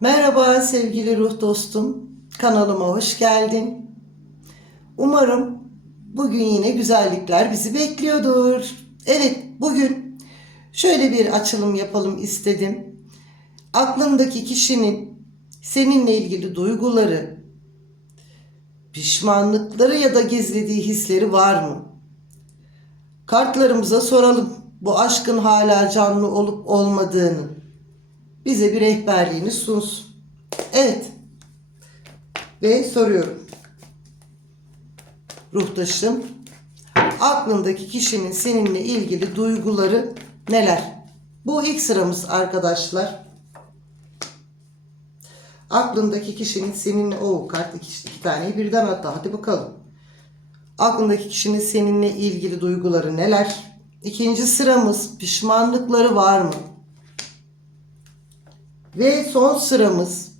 Merhaba sevgili ruh dostum. Kanalıma hoş geldin. Umarım bugün yine güzellikler bizi bekliyordur. Evet, bugün şöyle bir açılım yapalım istedim. Aklındaki kişinin seninle ilgili duyguları, pişmanlıkları ya da gizlediği hisleri var mı? Kartlarımıza soralım. Bu aşkın hala canlı olup olmadığını bize bir rehberliğini sunsun. Evet. Ve soruyorum. Ruhtaşım, aklındaki kişinin seninle ilgili duyguları neler? Bu ilk sıramız arkadaşlar. Aklındaki kişinin seninle o kart iki, iki taneyi birden hatta hadi bakalım. Aklındaki kişinin seninle ilgili duyguları neler? İkinci sıramız pişmanlıkları var mı? Ve son sıramız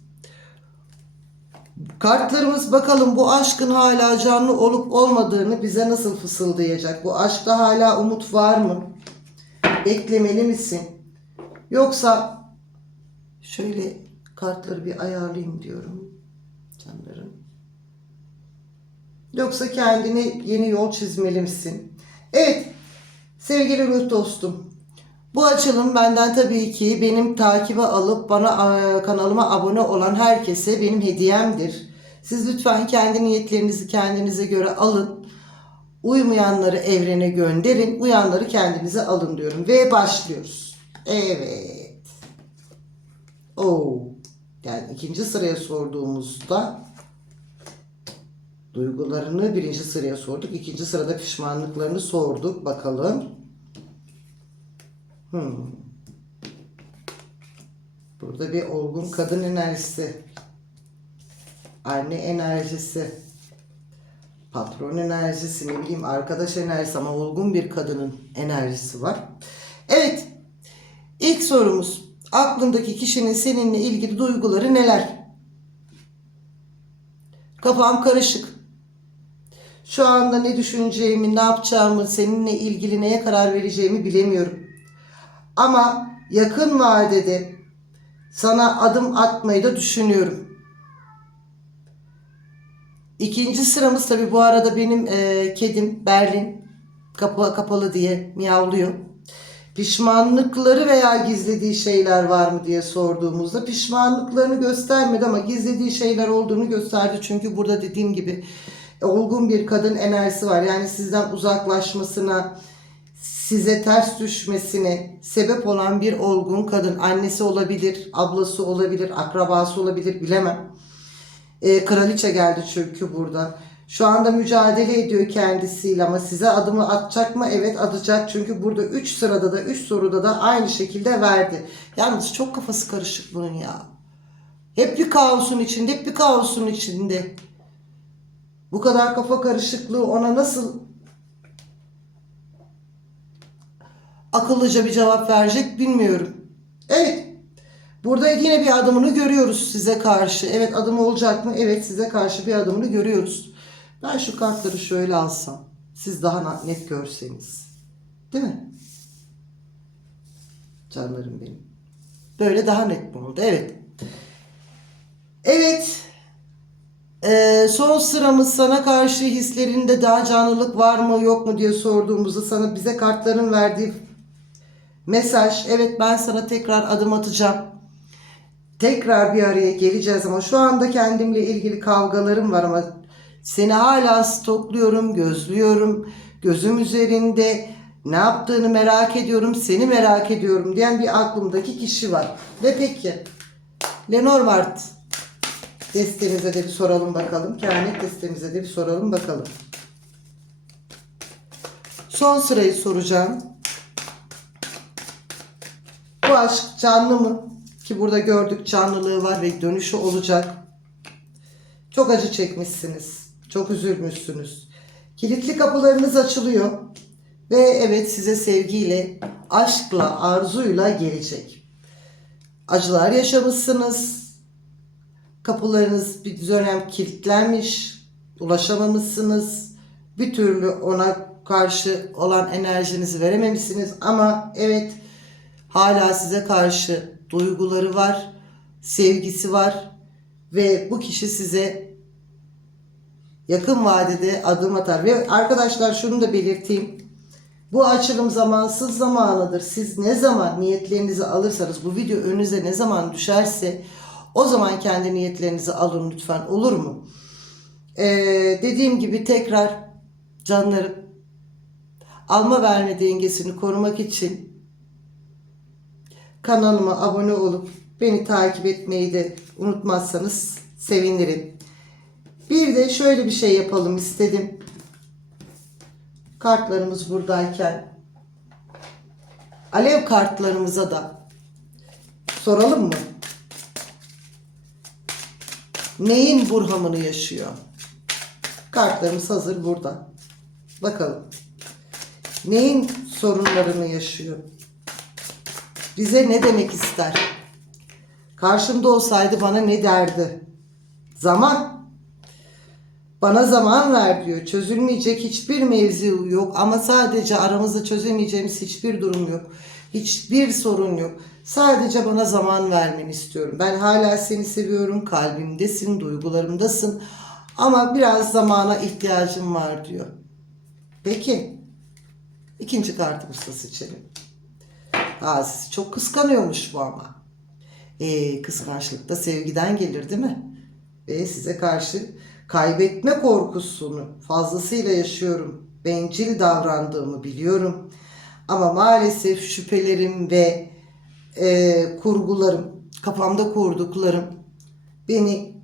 kartlarımız bakalım bu aşkın hala canlı olup olmadığını bize nasıl fısıldayacak? Bu aşkta hala umut var mı? Beklemeli misin? Yoksa şöyle kartları bir ayarlayayım diyorum canlarım. Yoksa kendine yeni yol çizmeli misin? Evet sevgili ruh dostum bu açılım benden tabii ki benim takibe alıp bana e, kanalıma abone olan herkese benim hediyemdir. Siz lütfen kendi niyetlerinizi kendinize göre alın. Uymayanları evrene gönderin, uyanları kendinize alın diyorum. Ve başlıyoruz. Evet. Oo. Yani ikinci sıraya sorduğumuzda duygularını birinci sıraya sorduk. ikinci sırada pişmanlıklarını sorduk. Bakalım. Hmm. Burada bir olgun kadın enerjisi. Anne enerjisi. Patron enerjisi, ne bileyim arkadaş enerjisi ama olgun bir kadının enerjisi var. Evet. İlk sorumuz. Aklındaki kişinin seninle ilgili duyguları neler? Kafam karışık. Şu anda ne düşüneceğimi, ne yapacağımı, seninle ilgili neye karar vereceğimi bilemiyorum. Ama yakın vadede sana adım atmayı da düşünüyorum. İkinci sıramız tabii bu arada benim e, kedim Berlin kapı kapalı diye miyavlıyor. Pişmanlıkları veya gizlediği şeyler var mı diye sorduğumuzda pişmanlıklarını göstermedi ama gizlediği şeyler olduğunu gösterdi. Çünkü burada dediğim gibi olgun bir kadın enerjisi var. Yani sizden uzaklaşmasına, size ters düşmesine sebep olan bir olgun kadın. Annesi olabilir, ablası olabilir, akrabası olabilir bilemem. Ee, kraliçe geldi çünkü burada. Şu anda mücadele ediyor kendisiyle ama size adımı atacak mı? Evet atacak çünkü burada 3 sırada da 3 soruda da aynı şekilde verdi. Yalnız çok kafası karışık bunun ya. Hep bir kaosun içinde, hep bir kaosun içinde. Bu kadar kafa karışıklığı ona nasıl akıllıca bir cevap verecek bilmiyorum. Evet. Burada yine bir adımını görüyoruz size karşı. Evet adım olacak mı? Evet size karşı bir adımını görüyoruz. Ben şu kartları şöyle alsam. Siz daha net görseniz. Değil mi? Canlarım benim. Böyle daha net mi oldu? Evet. Evet. Ee, son sıramız sana karşı hislerinde daha canlılık var mı yok mu diye sorduğumuzda sana bize kartların verdiği mesaj. Evet ben sana tekrar adım atacağım. Tekrar bir araya geleceğiz ama şu anda kendimle ilgili kavgalarım var ama seni hala stokluyorum, gözlüyorum. Gözüm üzerinde ne yaptığını merak ediyorum, seni merak ediyorum diyen bir aklımdaki kişi var. Ve peki Lenormand destemize de bir soralım bakalım. Kehanet destemize de bir soralım bakalım. Son sırayı soracağım. Bu aşk canlı mı? Ki burada gördük canlılığı var ve dönüşü olacak. Çok acı çekmişsiniz. Çok üzülmüşsünüz. Kilitli kapılarınız açılıyor. Ve evet size sevgiyle, aşkla, arzuyla gelecek. Acılar yaşamışsınız. Kapılarınız bir dönem kilitlenmiş. Ulaşamamışsınız. Bir türlü ona karşı olan enerjinizi verememişsiniz. Ama evet hala size karşı duyguları var. sevgisi var ve bu kişi size yakın vadede adım atar. Ve arkadaşlar şunu da belirteyim. Bu açılım zamansız zamanıdır. Siz ne zaman niyetlerinizi alırsanız bu video önünüze ne zaman düşerse o zaman kendi niyetlerinizi alın lütfen olur mu? Ee, dediğim gibi tekrar canlarım alma verme dengesini korumak için kanalıma abone olup beni takip etmeyi de unutmazsanız sevinirim. Bir de şöyle bir şey yapalım istedim. Kartlarımız buradayken alev kartlarımıza da soralım mı? Neyin burhamını yaşıyor? Kartlarımız hazır burada. Bakalım. Neyin sorunlarını yaşıyor? Bize ne demek ister? Karşımda olsaydı bana ne derdi? Zaman. Bana zaman ver diyor. Çözülmeyecek hiçbir mevzu yok ama sadece aramızda çözemeyeceğimiz hiçbir durum yok. Hiçbir sorun yok. Sadece bana zaman vermeni istiyorum. Ben hala seni seviyorum. Kalbimdesin, duygularımdasın. Ama biraz zamana ihtiyacım var diyor. Peki. İkinci kartımızı seçelim. Aa, çok kıskanıyormuş bu ama. Ee, kıskançlık da sevgiden gelir değil mi? Ve size karşı kaybetme korkusunu fazlasıyla yaşıyorum. Bencil davrandığımı biliyorum. Ama maalesef şüphelerim ve e, kurgularım, kafamda kurduklarım beni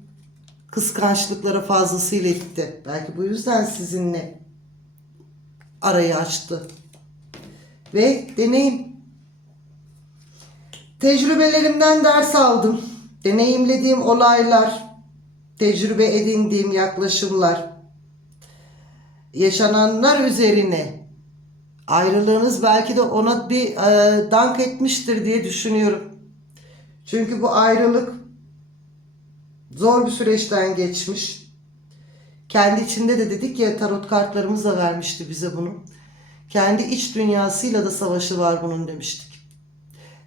kıskançlıklara fazlasıyla itti. Belki bu yüzden sizinle arayı açtı. Ve deneyim. Tecrübelerimden ders aldım. Deneyimlediğim olaylar, tecrübe edindiğim yaklaşımlar, yaşananlar üzerine ayrılığınız belki de ona bir e, dank etmiştir diye düşünüyorum. Çünkü bu ayrılık zor bir süreçten geçmiş. Kendi içinde de dedik ya tarot kartlarımız da vermişti bize bunu. Kendi iç dünyasıyla da savaşı var bunun demiştik.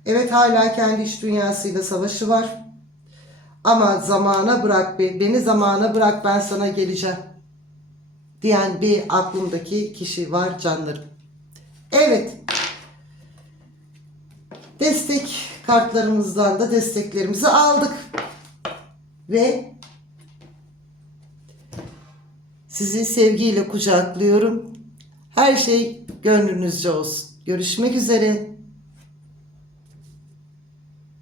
Evet hala kendi iç dünyasıyla savaşı var. Ama zamana bırak beni, zamana bırak ben sana geleceğim. Diyen bir aklımdaki kişi var canlarım. Evet. Destek kartlarımızdan da desteklerimizi aldık. Ve sizi sevgiyle kucaklıyorum. Her şey gönlünüzce olsun. Görüşmek üzere.